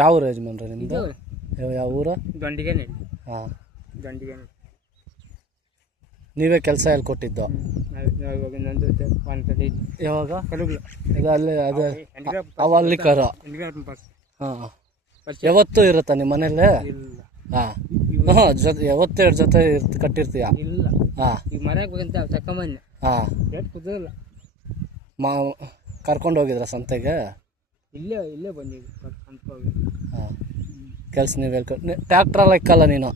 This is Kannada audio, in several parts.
ಯಾವ ಊರು ಯಜಮಾನ್ರೆ ನಿಮ್ಮದು? ಯಾವ ಊರು? ದೊಂಡಿಗೆನೆ. ಹಾಂ, ದೊಂಡಿಗೆನೆ. ನೀವೇ ಕೆಲಸ ಹೇಳ್ಕೊಟ್ಟಿದ್ದು? ಯಾವಾಗ? ಇದು ಅಲ್ಲಿ ಅದು ಅವ ಅಲ್ಲಿ ಕರ. ಹಾಂ, ಯಾವತ್ತೂ ಇರುತ್ತಾ ನಿಮ್ಮ ಮನೇಲಿ? ಹಾಂ ಹಾಂ, ಜೊತೆ ಯಾವತ್ತೆರಡು ಜೊತೆ ಕಟ್ಟಿರ್ತೀಯ? ಇಲ್ಲ. ಹಾಂ, ಈಗ ಮನೆಗೆ ತಕೊಂಬಂದೆ. ಹಾಂ, ಕುದಿಲ್ಲ. ಕರ್ಕೊಂಡು ಹೋಗಿದ್ರ ಸಂತೆಗೆ? ಇಲ್ಲೇ ಬಂದಿದ್ದು. ಹಾಂ, ಕೆಲಸ ನೀವು ಹೇಳ್ಕೊಂಡು ಟ್ಯಾಕ್ಟ್ರಲ್ಲಿ ಇಕ್ಕಲ್ಲ ನೀನು?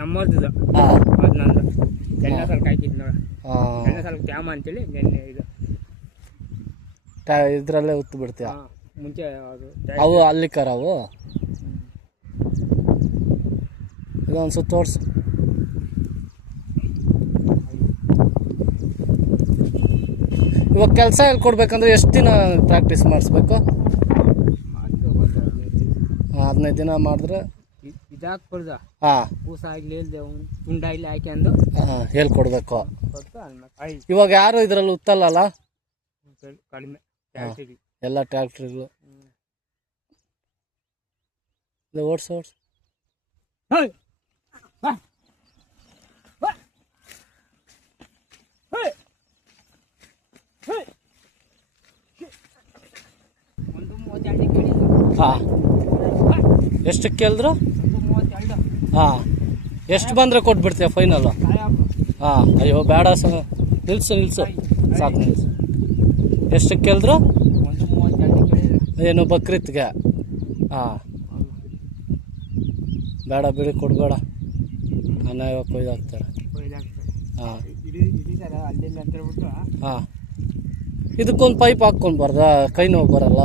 ನಮ್ಮದು. ಹಾಂ, ಅದು ನಂದು. ಎಣ್ಣೆ ಸ್ವಲ್ಪ ಹಾಕಿದ್ದು ನೋಡ. ಎಣ್ಣೆ ಸ್ವಲ್ಪ ತ್ಯಾಮ ಅಂತೇಳಿ ಎಣ್ಣೆ ಇದು ಇದರಲ್ಲೇ ಉತ್ತು ಬಿಡ್ತೀಯ? ಮುಂಚೆ ಅವು ಅಲ್ಲಿ ಕರ ಅವು? ಇದೊಂದು ಸುತ್ತ ತೋರಿಸು. ಇವಾಗ ಕೆಲಸ ಹೇಳ್ಕೊಡ್ಬೇಕಂದ್ರೆ ಎಷ್ಟು ದಿನ ಪ್ರಾಕ್ಟೀಸ್ ಮಾಡಿಸ್ಬೇಕು? 15 ದಿನ ಮಾಡಿದ್ರೆ ಇದಾಕ್ಬಾರ್ದ. ಹಾಂ, ಕೂಸ ಆಗ್ಲಿ ಇಲ್ದೆ ತುಂಡಾಗ್ಲಿ ಹಾಕ್ಯಂಡು ಹೇಳ್ಕೊಡ್ಬೇಕು. ಇವಾಗ ಯಾರು ಇದರಲ್ಲಿ ಉತ್ತಲ್ಲ? ಕಡಿಮೆ ಎಲ್ಲ ಟ್ಯಾಕ್ಟ್ರಿಗಳು ಓಡ್ಸು. ಹಾಂ, ಎಷ್ಟು ಕೇಳಿದ್ರು? ಹಾಂ, ಎಷ್ಟು ಬಂದರೆ ಕೊಟ್ಬಿಡ್ತೀಯ ಫೈನಲ್ಲು? ಹಾಂ, ಅಯ್ಯೋ ಬೇಡ ನಿಲ್ಸು ಸಾಕು, ನಿಲ್ಸು. ಎಷ್ಟು ಕೇಳಿದ್ರು? ಏನು ಬಕ್ರೀತ್ಗೆ? ಹಾಂ, ಬೇಡ ಬಿಡಿ, ಕೊಡಬೇಡ, ಅನ್ಯಾಯ ಕೊಯ್ದಾಕ್ತಾರೆ. ಹಾಂ ಹಾಂ, ಇದಕ್ಕೊಂದು ಪೈಪ್ ಹಾಕ್ಕೊಂಡು ಬಾರ್ದ? ಕೈ ನೋವು ಬರಲ್ಲ?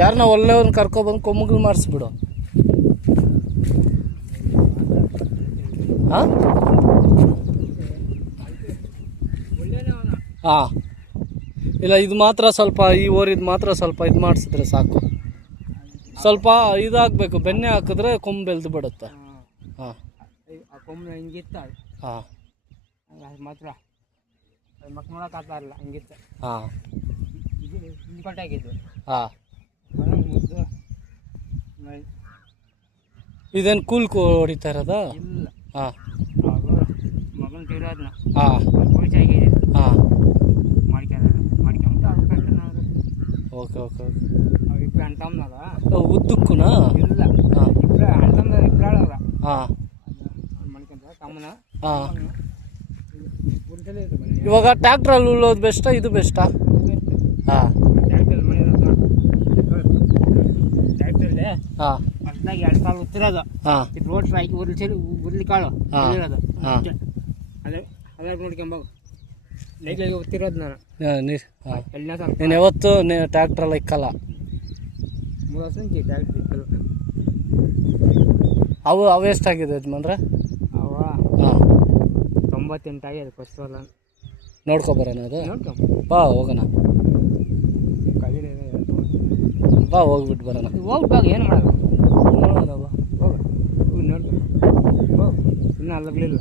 ಯಾರನ್ನ ಒಳ್ಳೆಯವ್ರನ್ನ ಕರ್ಕೊಬಂದು ಕೊಮ್ಮಗಳು ಮಾಡಿಸ್ಬಿಡು. ಹಾಂ ಹಾಂ, ಇಲ್ಲ ಇದು ಮಾತ್ರ ಸ್ವಲ್ಪ, ಈ ಓರಿದು ಮಾತ್ರ ಸ್ವಲ್ಪ ಇದು ಮಾಡಿಸಿದ್ರೆ ಸಾಕು. ಸ್ವಲ್ಪ ಇದಾಗಬೇಕು, ಬೆಣ್ಣೆ ಹಾಕಿದ್ರೆ ಕೊಂಬು ಬೆಳೆದು ಬಿಡುತ್ತೆ. ಹಾಂ, ಹಾಂ, ಮಾತ್ರ ಮಕ್ಕಳು ನೋಡೋಕ್ಕಾಗಲ್ಲ, ಹಂಗಿತ್ತು. ಹಾಂ ಹಿಂದ್ಕೊಟ್ಟಾಗಿದ್ದು. ಹಾಂ, ಇದೇನು ಕೂಲ್ ಹೊಡಿತಾ ಇರೋದ? ಇಲ್ಲ. ಹಾಂ, ಮಗನ ತಿರೋದನ್ನ. ಹಾಂ ಆಗಿದೆ. ಹಾಂ, ಮಾಡ್ಕೊಂಬಿಟ್ಟು ಅವ್ರು ಕಷ್ಟ ನಾವು. Okay okay. ಇಬ್ಬರು ಅಣ್ತಮ್ಮನಾಗ ಉದ್ದಕ್ಕೂನಾ? ಇಲ್ಲ. ಹಾಂ, ಇಬ್ಬರು ಅಣ್ತಮ್ಮನಾಗ ಇಬ್ಬರು ಆಡೋರ. ಹಾಂ, ಮಾಡ್ಕೊಂತ ತಮ್ಮನ. ಹಾಂ. ಇವಾಗ ಟ್ಯಾಕ್ಟ್ರಲ್ಲಿ ಉಳ್ಳೋದು ಬೆಸ್ಟಾ ಇದು ಬೆಸ್ಟಾ? ಹಾಂ, ಟ್ಯಾಕ್ಟ್ರಲ್ಲಿ ಮನೆ ಟ್ಯಾಕ್ಟ್ರಲ್ಲಿ ಹಾಂ, ಹೊಸದಾಗಿ 2 ಸಾಲ ಉತ್ತಿರೋದು. ಹಾಂ, ರೋಡ್ ಹಾಕಿ ಉರ್ಲಿ ಕಾಳು ಇರೋದು. ಹಾಂ, ಅದಾಗ ನೋಡ್ಕೊಂಬಾಗ ಲೈಟ್ಲಾಗಿ ಉತ್ತಿರೋದು ನಾನು. ಹಾಂ, ಎಣ್ಣೆ ಸಾಲ ನೀನು ಯಾವತ್ತು ಟ್ಯಾಕ್ಟ್ರಲ್ಲಿ ಇಕ್ಕಲ್ಲ? 3 ವರ್ಷ ಮುಂಚೆ ಟ್ಯಾಕ್ಟ್ರ್ ಇಕ್ಕಲ್ಲ. ಅವು ಎಷ್ಟಾಗಿದೆ ಯಜಮಾನ್ರೆ? ಅವ ಹಾಂ, 98 ಆಗಿದೆ ಫಸ್ಟ್ ಸಲ. ನೋಡ್ಕೊಬರೋಣ ಅದು? ನೋಡ್ಕೊಂಬ ಬಾ ಹೋಗೋಣ, ಬಾ ಹೋಗ್ಬಿಟ್ಟು ಬರೋಣ. ಹೋಗ್ಬಾಗ ಏನು ಮಾಡೋದು? ನೋಡೋಣ ಬಾ, ಹೋಗ ನೋಡ್ಕೊಂಡು ಹೋಗು, ಇನ್ನೂ ಅಲ್ಲಗ್ಲಿಲ್ಲ.